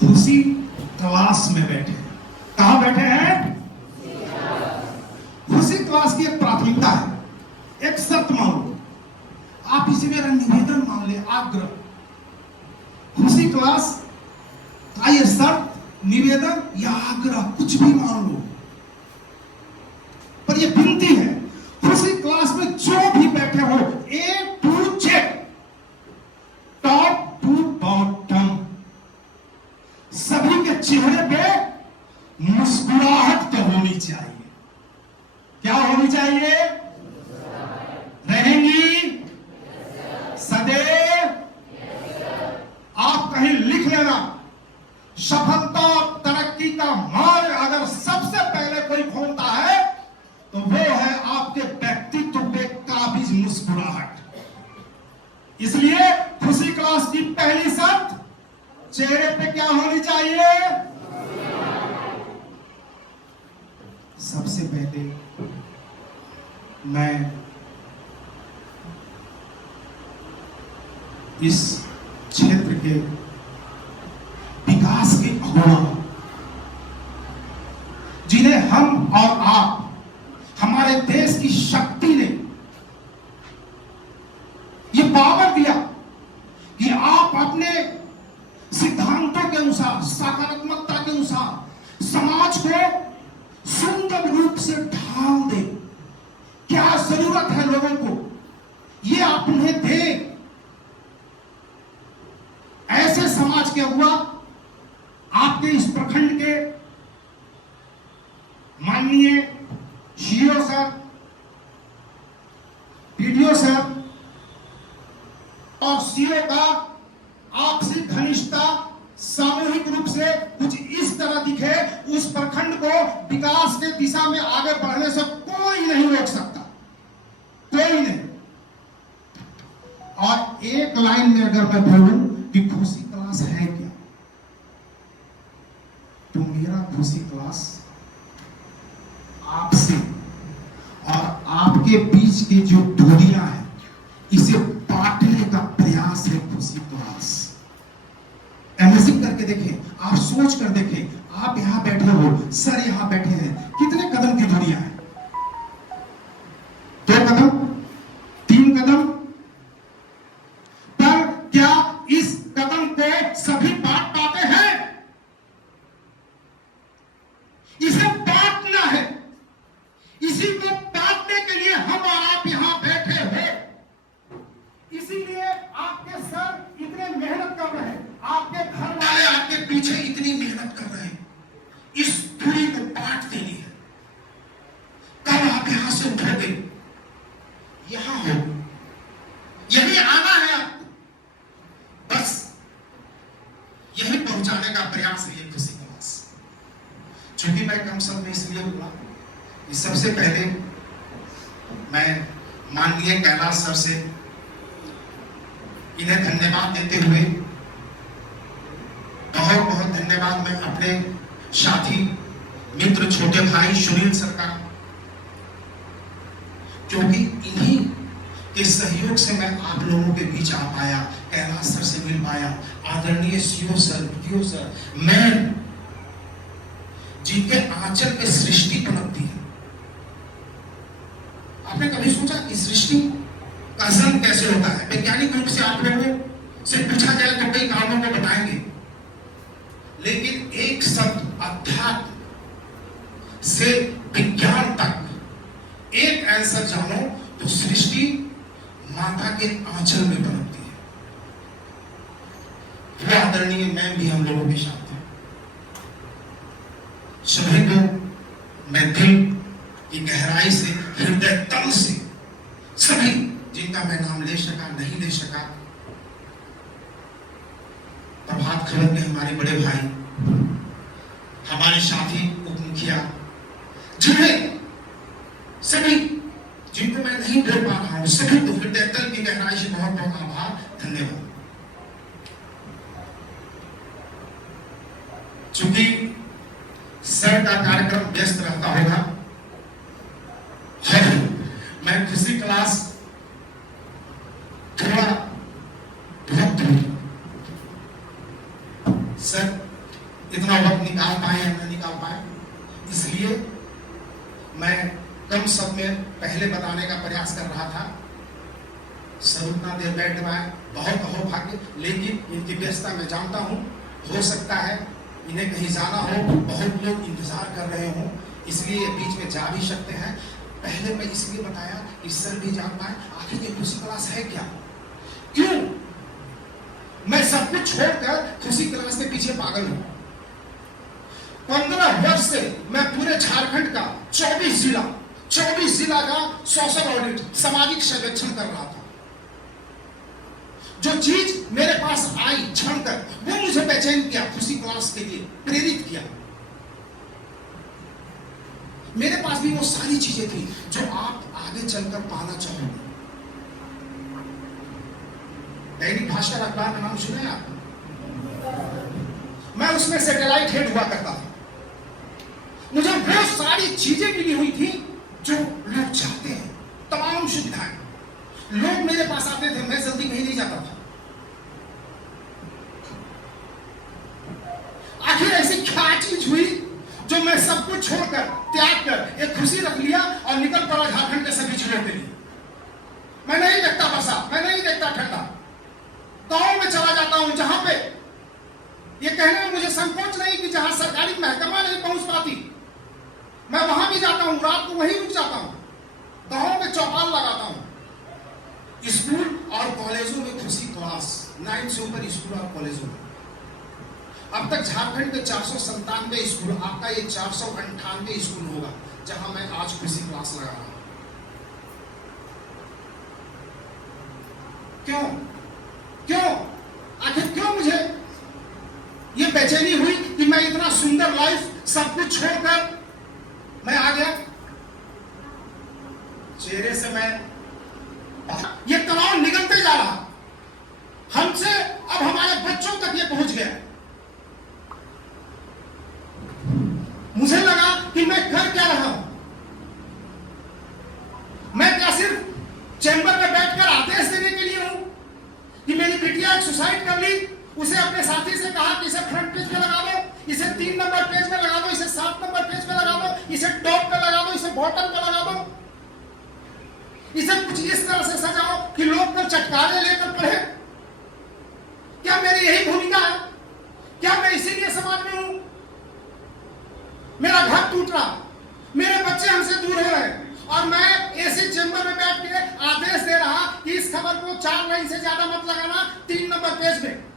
खुशी क्लास में बैठे हैं। कहां बैठे हैं? खुशी क्लास की एक प्राथमिकता है, एक शर्त मान लो, आप इसे मेरा निवेदन मान ले, आग्रह। खुशी क्लास का ये शर्त, निवेदन या आग्रह कुछ भी मान लो, पर ये विनती है, खुशी क्लास में जो भी बैठे हो, A to Z, top to bottom, सभी के चेहरे पे मुस्कुराहट तो होनी चाहिए। क्या होनी चाहिए? रहेंगी सदैव। आप कहीं लिख लेना, सफलता और तरक्की का मार्ग अगर सबसे पहले कोई खोलता है तो वो है आपके व्यक्तित्व पे काबिज मुस्कुराहट। इसलिए खुशी क्लास की पहली शर्त, चेहरे पे क्या होनी चाहिए? सबसे पहले मैं इस क्षेत्र के विकास के अगुवा, जिन्हें हम और आप, हमारे देश की शक्ति ने ये पावर दिया कि आप अपने सिद्धांतों के अनुसार, सकारात्मकता के अनुसार समाज को सुंदर रूप से ढाल दे। क्या जरूरत है लोगों को, ये आप उन्हें दें। ऐसे समाज के अगुवा आपके इस प्रखंड के माननीय सीओ सर, पीडीओ सर और सीओ का आपसी घनिष्ठता सामूहिक रूप से कुछ इस तरह दिखे, उस प्रखंड को विकास के दिशा में आगे बढ़ने से कोई नहीं रोक सकता, कोई नहीं। और एक लाइन में अगर मैं बोलूं कि खुशी क्लास है क्या, तो मेरा खुशी क्लास आपसे और आपके बीच की जो दूरियां हैं, इसे बांटने का प्रयास है खुशी क्लास। इमेजिन करके देखें, आप सोच कर देखें, आप यहां बैठे हो, सर यहां बैठे हैं, कितने कदम की दूरियां हैं? 2 कदम, 3 कदम, पर क्या इस कदम को सभी बांट पाते हैं? इसे बांटना है। इसी को बांटने के लिए हम और आप यहां बैठे हैं। इसीलिए आपके सर इतने मेहनत कर रहे हैं, आपके घर वाले आपके पीछे इतनी मेहनत कर रहे हैं। इस दूरी को बांट देनी है। कब आप यहां से उठोगे, यहां हो, यही आना है आपको, बस यही पहुंचाने का प्रयास है ये खुशी क्लास। चूंकि मैं कम समय में इसलिए बोला कि सबसे पहले मैं माननीय कैलाश सर से इन्हें धन्यवाद देते हुए, बहुत बहुत धन्यवाद मैं अपने साथी मित्र छोटे भाई सुनील सर का, क्योंकि इन्हीं के सहयोग से मैं आप लोगों के बीच आ पाया, कैलाश सर से मिल पाया, आदरणीय सीओ सर, पीओ सर, मैं जिनके आंचल पे सृष्टि पनपती है। आपने कभी सोचा कि सृष्टि का जन्म कैसे होता है? वैज्ञानिक रूप से आप लोगों से पूछा जाए तो कई कारणों को बताएंगे, लेकिन एक शब्द अध्यात्म से विज्ञान तक एक आंसर जानो तो सृष्टि माता के आंचल में पनपती है। वो आदरणीय मैम भी हम लोगों के साथ है। सभी को मैं दिल की गहराई से, हृदय तल से, सभी जिनका मैं नाम ले सका नहीं ले सका, प्रभात खबर के हमारे बड़े भाई, हमारे साथी उप मुखिया, जिन्हें सभी जिनको मैं नहीं बोल पा रहा हूं, सभी को हृदय तल की गहराई से बहुत बहुत आभार, धन्यवाद। चूंकि सर का कार्यक्रम व्यस्त रहता होगा, मैं खुशी क्लास थोड़ा बहुत सर इतना वक्त निकाल पाए या न निकाल पाए, इसलिए मैं कम सब में पहले बताने का प्रयास कर रहा था। सर उतना देर बैठ पाए, बहुत अहोभाग्य, लेकिन इनकी व्यस्तता मैं जानता हूँ। हो सकता है इन्हें कहीं जाना हो, बहुत लोग इंतजार कर रहे हों, इसलिए बीच में जा भी सकते हैं। पहले मैं इसलिए बताया कि सर भी जान पाए आखिर ये खुशी क्लास है क्या, क्यों मैं सब कुछ छोड़कर खुशी क्लास के पीछे पागल हूं। 15 वर्ष से मैं पूरे झारखंड का 24 जिला का सोशल ऑडिट, सामाजिक सर्वेक्षण कर रहा था। जो चीज मेरे पास आई क्षण कर, वो मुझे बेचैन किया, खुशी क्लास के लिए प्रेरित किया। मेरे पास भी वो सारी चीजें थी जो आप आगे चलकर पाना चाहोगे। दैनिक भास्कर अखबार का नाम सुने आप? मैं उसमें सैटेलाइट हेड हुआ करता था। मुझे वो सारी चीजें मिली हुई थी जो लोग चाहते हैं, तमाम सुविधाएं। लोग मेरे पास आते थे, मैं जल्दी कहीं नहीं जाता था। आखिर ऐसी क्या चीज हुई जो मैं सब कुछ छोड़कर, त्याग कर एक खुशी रख लिया और निकल पड़ा झारखंड के सभी जिलों के लिए। मैं नहीं देखता बरसात, मैं नहीं देखता ठंडा, गांव में चला जाता हूं जहां पे ये कहने में मुझे संकोच नहीं कि जहां सरकारी महकमा नहीं पहुंच पाती, मैं वहां भी जाता हूं, रात को वहीं रुक जाता हूं, गांव में चौपाल लगाता हूं। स्कूल और कॉलेजों में खुशी क्लास, 9 से ऊपर स्कूल और कॉलेजों में। अब तक झारखंड के 497 स्कूल, आपका ये 498 स्कूल होगा जहां मैं आज खुशी क्लास लगा रहा हूं। क्यों क्यों आखिर क्यों मुझे ये बेचैनी हुई कि मैं इतना सुंदर लाइफ सब कुछ छोड़कर मैं आ गया? चेहरे से मैं ये तनाव निकलते जा रहा, हमसे अब हमारे बच्चों तक ये पहुंच गया। मुझे लगा कि मैं कर क्या रहा हूं। मैं क्या सिर्फ चैंबर में बैठकर आदेश देने के लिए हूं कि मेरी बिटिया एक सुसाइड कर ली, उसे अपने साथी से कहा कि इसे फ्रंट पेज पे लगा दो, इसे 3 नंबर पेज पे लगा दो, इसे 7 नंबर पेज पे लगा दो, इसे टॉप पे लगा दो, इसे बॉटम पे लगा दो, इसे कुछ इस तरह से सजाओ कि लोग कल चटकारे लेकर पढ़े। क्या मेरी यही भूमिका है? क्या मैं इसीलिए समाज में हूं? मेरा घर टूट रहा, मेरे बच्चे हमसे दूर हो रहे, और मैं एसी चैंबर में बैठ के आदेश दे रहा कि इस खबर को 4 लाइन से ज्यादा मत लगाना 3 नंबर पेज में।